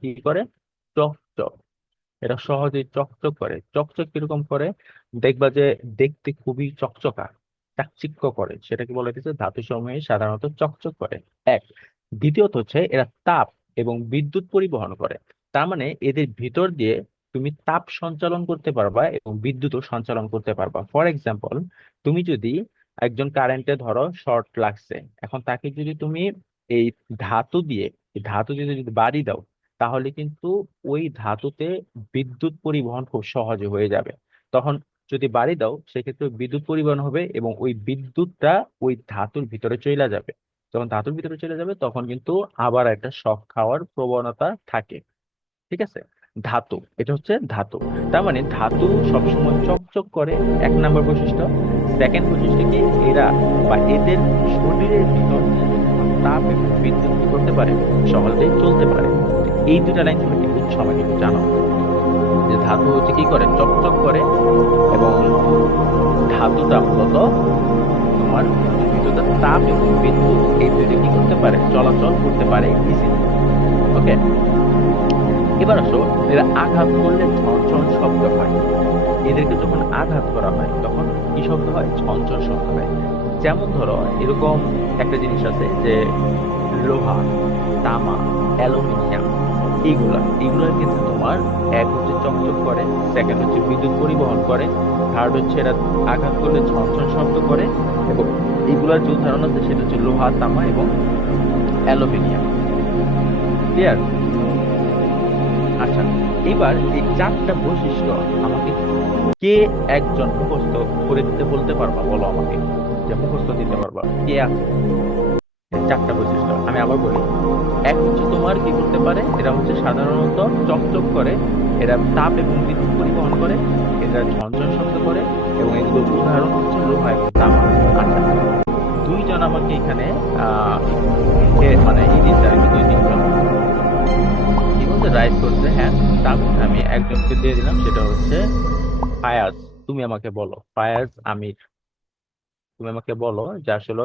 কি করে? চকচক। এটা সহজেই চকচক করে। চকচক কিরকম করে? দেখবা যে দেখতে খুবই চকচকা, চাকচিক্য করে, সেটাকে বলা হচ্ছে ধাতু সমূহে সাধারণত চকচক করে। এক। দ্বিতীয়ত হচ্ছে এরা তাপ এবং বিদ্যুৎ পরিবহন করে। তার মানে এদের ভিতর দিয়ে তুমি তাপ সঞ্চালন করতে পারবা এবং বিদ্যুৎও সঞ্চালন করতে পারবা। ফর এক্সাম্পল, তুমি যদি একজন কারেন্টে ধরো শর্ট লাগছে, এখন তাকে যদি তুমি এই ধাতু দিয়ে, এই ধাতু দিয়ে যদি বাড়ি দাও, তাহলে কিন্তু ওই ধাতুতে বিদ্যুৎ পরিবহন খুব সহজে হয়ে যাবে। তখন যদি বাড়ি দাও, সেক্ষেত্রে বিদ্যুৎ পরিবহন হবে এবং ওই বিদ্যুৎটা ওই ধাতুর ভিতরে চলে যাবে। যখন ধাতুর ভিতরে চলে যাবে তখন কিন্তু আবার একটা শক খাওয়ার প্রবণতা থাকে। ঠিক আছে? ধাতু, এটা হচ্ছে ধাতু। তার মানে ধাতু সবসময় চকচক করে, এক নাম্বার বৈশিষ্ট্য। সেকেন্ড বৈশিষ্ট্য কি? এরা বা এদের শরীরের ভিতর দিয়ে তাপ এবং বিদ্যুৎ কি করতে পারে? সহজেই চলতে পারে। এই দুটা লাইন তুমি কি বুঝছো? আমাকে একটু জানাও যে ধাতু হচ্ছে কি করে? চকচক করে, এবং ধাতুটা মূলত তোমার ভিতরে তাপ এবং বিদ্যুৎ এই দুইটা কি করতে পারে? চলাচল করতে পারে ইজিলি। ওকে, এবার আসো, এরা আঘাত করলে ঝনঝন শব্দ হয়। এদেরকে যখন আঘাত করা হয় তখন কি শব্দ হয়? ঝনঝন শব্দ হয়। যেমন ধরো, এরকম একটা জিনিস আছে যে লোহা, তামা, অ্যালুমিনিয়াম, এগুলার কিন্তু তোমার এক হচ্ছে চকচক করে, সেকেন্ড হচ্ছে বিদ্যুৎ পরিবহন করে, থার্ড হচ্ছে এরা আঘাত করলে ঝনঝন শব্দ করে। এবং এগুলার যে উদাহরণ আছে সেটা হচ্ছে লোহা, তামা এবং অ্যালুমিনিয়াম। ক্লিয়ার? আচ্ছা, এবার এই চারটা বৈশিষ্ট্য আমাকে কে একজন মুখস্থ করে দিতে বলতে পারবা? বলো আমাকে, যে মুখস্থ দিতে পারবা কে আছে? এই চারটা বৈশিষ্ট্য আমি আবার বলি। এক হচ্ছে তোমার কি করতে পারে? এরা হচ্ছে সাধারণত চকচক করে, এরা তাপ এবং বিদ্যুৎ পরিবহন করে, এরা ঝনঝন শব্দ করে, এবং এগুলোর উদাহরণ হচ্ছে লোহা এবং তামা। আচ্ছা, দুইজন আমাকে এখানে আহ মানে এই দিচ্ছে আর কি, দুই তিনজন কি বলতে রাইট করছে। হ্যাঁ, তার মধ্যে আমি একজনকে দিয়ে দিলাম, সেটা হচ্ছে ফায়াজ। তুমি আমাকে বলো, ফায়াজ আমির, তুমি আমাকে বলো যে আসলে